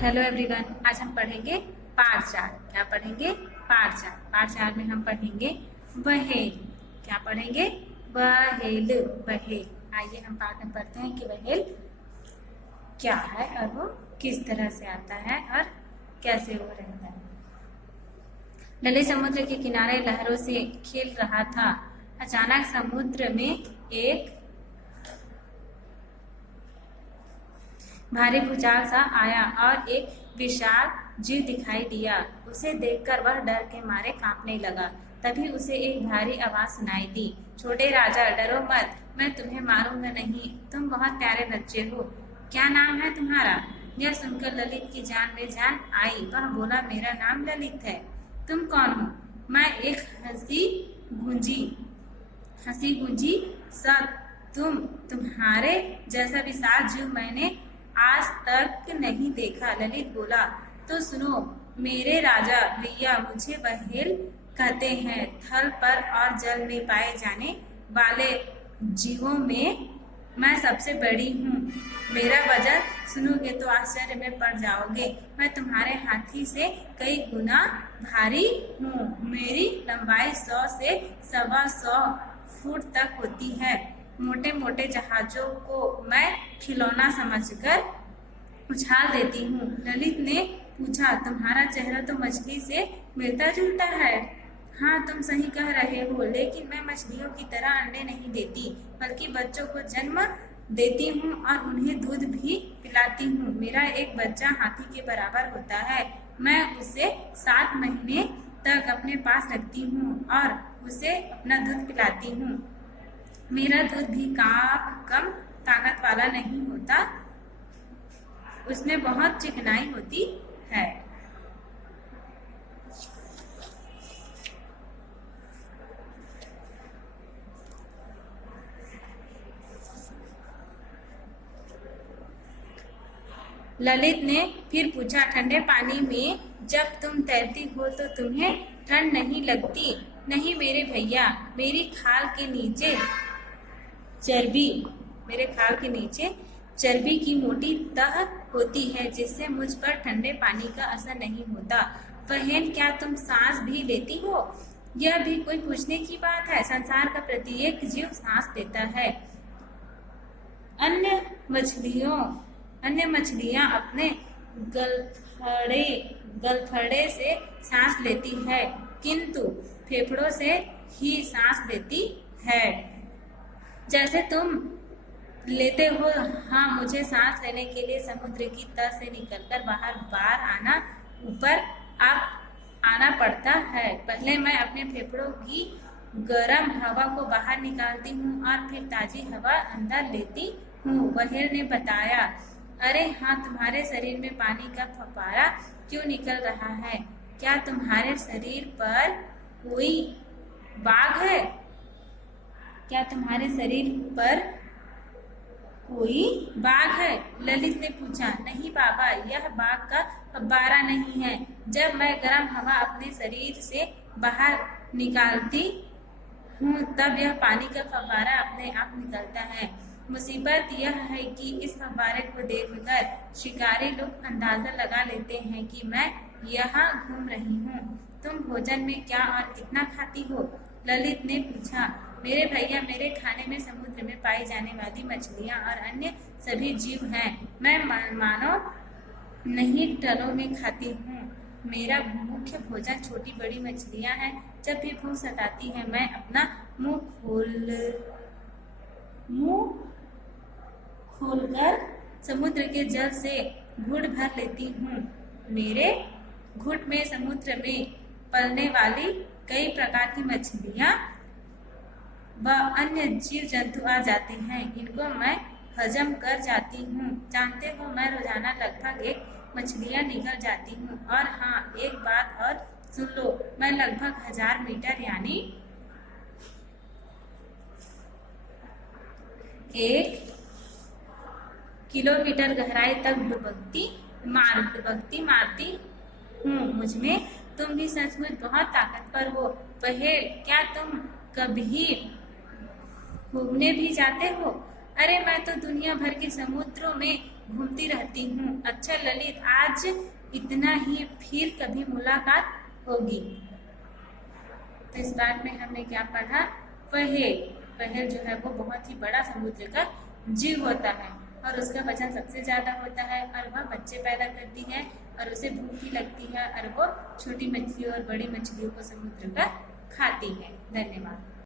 Hello everyone, आज हम पढ़ेंगे पाठ 4। क्या पढ़ेंगे? पाठ 4। पाठ 4 में हम पढ़ेंगे बहेल। क्या पढ़ेंगे? बहेल। बहेल। आइए हम पाठ में पढ़ते हैं कि बहेल क्या है और वो किस तरह से आता है और कैसे वो रहता है। ललित समुद्र के किनारे लहरों से खेल रहा था। अचानक समुद्र में एक भारी भूचाल सा आया और एक विशाल जीव दिखाई दिया। उसे देखकर वह डर के मारे कांपने लगा। तभी उसे एक भारी आवाज सुनाई दी, छोटे राजा डरो मत, मैं तुम्हें मारूंगा नहीं, तुम बहुत प्यारे बच्चे हो। क्या नाम है तुम्हारा? यह सुनकर ललित की जान में जान आई। वह बोला, मेरा नाम ललित है। तुम कौन हो? मैं एक हंसी गूंजी सा तुम्हारे जैसा विशाल जीव मैंने आज तक नहीं देखा। ललित बोला, तो सुनो मेरे राजा भैया, मुझे बहेल कहते हैं। थल पर और जल में पाए जाने वाले जीवों में मैं सबसे बड़ी हूँ। मेरा वजन सुनोगे तो आश्चर्य में पड़ जाओगे। मैं तुम्हारे हाथी से कई गुना भारी हूँ। मेरी लंबाई 100 से 125 फुट तक होती है। मोटे मोटे जहाजों को मैं खिलौना समझकर उछाल देती हूँ। ललित ने पूछा, तुम्हारा चेहरा तो मछली से मिलता जुलता है। हाँ, तुम सही कह रहे हो, लेकिन मैं मछलियों की तरह अंडे नहीं देती, बल्कि बच्चों को जन्म देती हूँ और उन्हें दूध भी पिलाती हूँ। मेरा एक बच्चा हाथी के बराबर होता है। मैं उसे 7 महीने तक अपने पास रखती हूँ और उसे अपना दूध पिलाती हूँ। मेरा दूध भी कम ताकत वाला नहीं होता, उसमें बहुत चिकनाई होती है। ललित ने फिर पूछा, ठंडे पानी में जब तुम तैरती हो तो तुम्हें ठंड नहीं लगती? नहीं मेरे भैया, मेरे खाल के नीचे चर्बी की मोटी तह होती है, जिससे मुझ पर ठंडे पानी का असर नहीं होता। बहन, क्या तुम सांस भी लेती हो? यह भी कोई पूछने की बात है। संसार का प्रत्येक जीव सांस लेता है। अन्य मछलियां अपने गलफड़े से सांस लेती है, किंतु फेफड़ों से ही सांस लेती है, जैसे तुम लेते हो। हाँ, मुझे सांस लेने के लिए समुद्र की तह से निकलकर बार ऊपर आना पड़ता है। पहले मैं अपने फेफड़ों की गर्म हवा को बाहर निकालती हूँ और फिर ताजी हवा अंदर लेती हूँ, बहेल ने बताया। अरे हाँ, तुम्हारे शरीर में पानी का फव्वारा क्यों निकल रहा है? क्या तुम्हारे शरीर पर कोई बाघ है? क्या तुम्हारे शरीर पर कोई बाघ है? ललित ने पूछा। नहीं बाबा, यह बाघ का फव्वारा नहीं है। जब मैं गर्म हवा अपने शरीर से बाहर निकालती हूँ तब यह पानी का फव्वारा अपने आप निकलता है। मुसीबत यह है कि इस फव्वारे को देखकर शिकारी लोग अंदाजा लगा लेते हैं कि मैं यहाँ घूम रही हूँ। तुम भोजन में क्या और कितना खाती हो? ललित ने पूछा। मेरे भैया, मेरे खाने में समुद्र में पाई जाने वाली मछलियाँ और अन्य सभी जीव हैं। मैं मानो नहीं टनों में खाती हूँ। मेरा मुख्य भोजन छोटी बड़ी मछलियाँ हैं। जब भी भूख सताती है मैं अपना मुंह खोलकर समुद्र के जल से घूंट भर लेती हूँ। मेरे घूंट में समुद्र में पलने वाली कई प्रकार की मछलियाँ व अन्य जीव जंतु आ जाते हैं। इनको मैं हजम कर जाती हूँ। जानते हो, मैं रोजाना लगभग 1 मछलियाँ निकल जाती हूँ। और हाँ, एक बात और सुन लो, मैं लगभग 1000 मीटर यानी 1 किलोमीटर गहराई तक डुबकती मारती हूँ। मुझमें तुम भी सचमुच बहुत ताकतवर हो। बहेल, क्या तुम कभी घूमने भी जाते हो? अरे मैं तो दुनिया भर के समुद्रों में घूमती रहती हूँ। अच्छा ललित, आज इतना ही, फिर कभी मुलाकात होगी। तो इस बात में हमने क्या पढ़ा? व्हेल। व्हेल जो है वो बहुत ही बड़ा समुद्र का जीव होता है और उसका वजन सबसे ज्यादा होता है और वह बच्चे पैदा करती है और उसे भूख भी लगती है और वो छोटी मछलियों और बड़ी मछलियों को समुद्र का खाती है। धन्यवाद।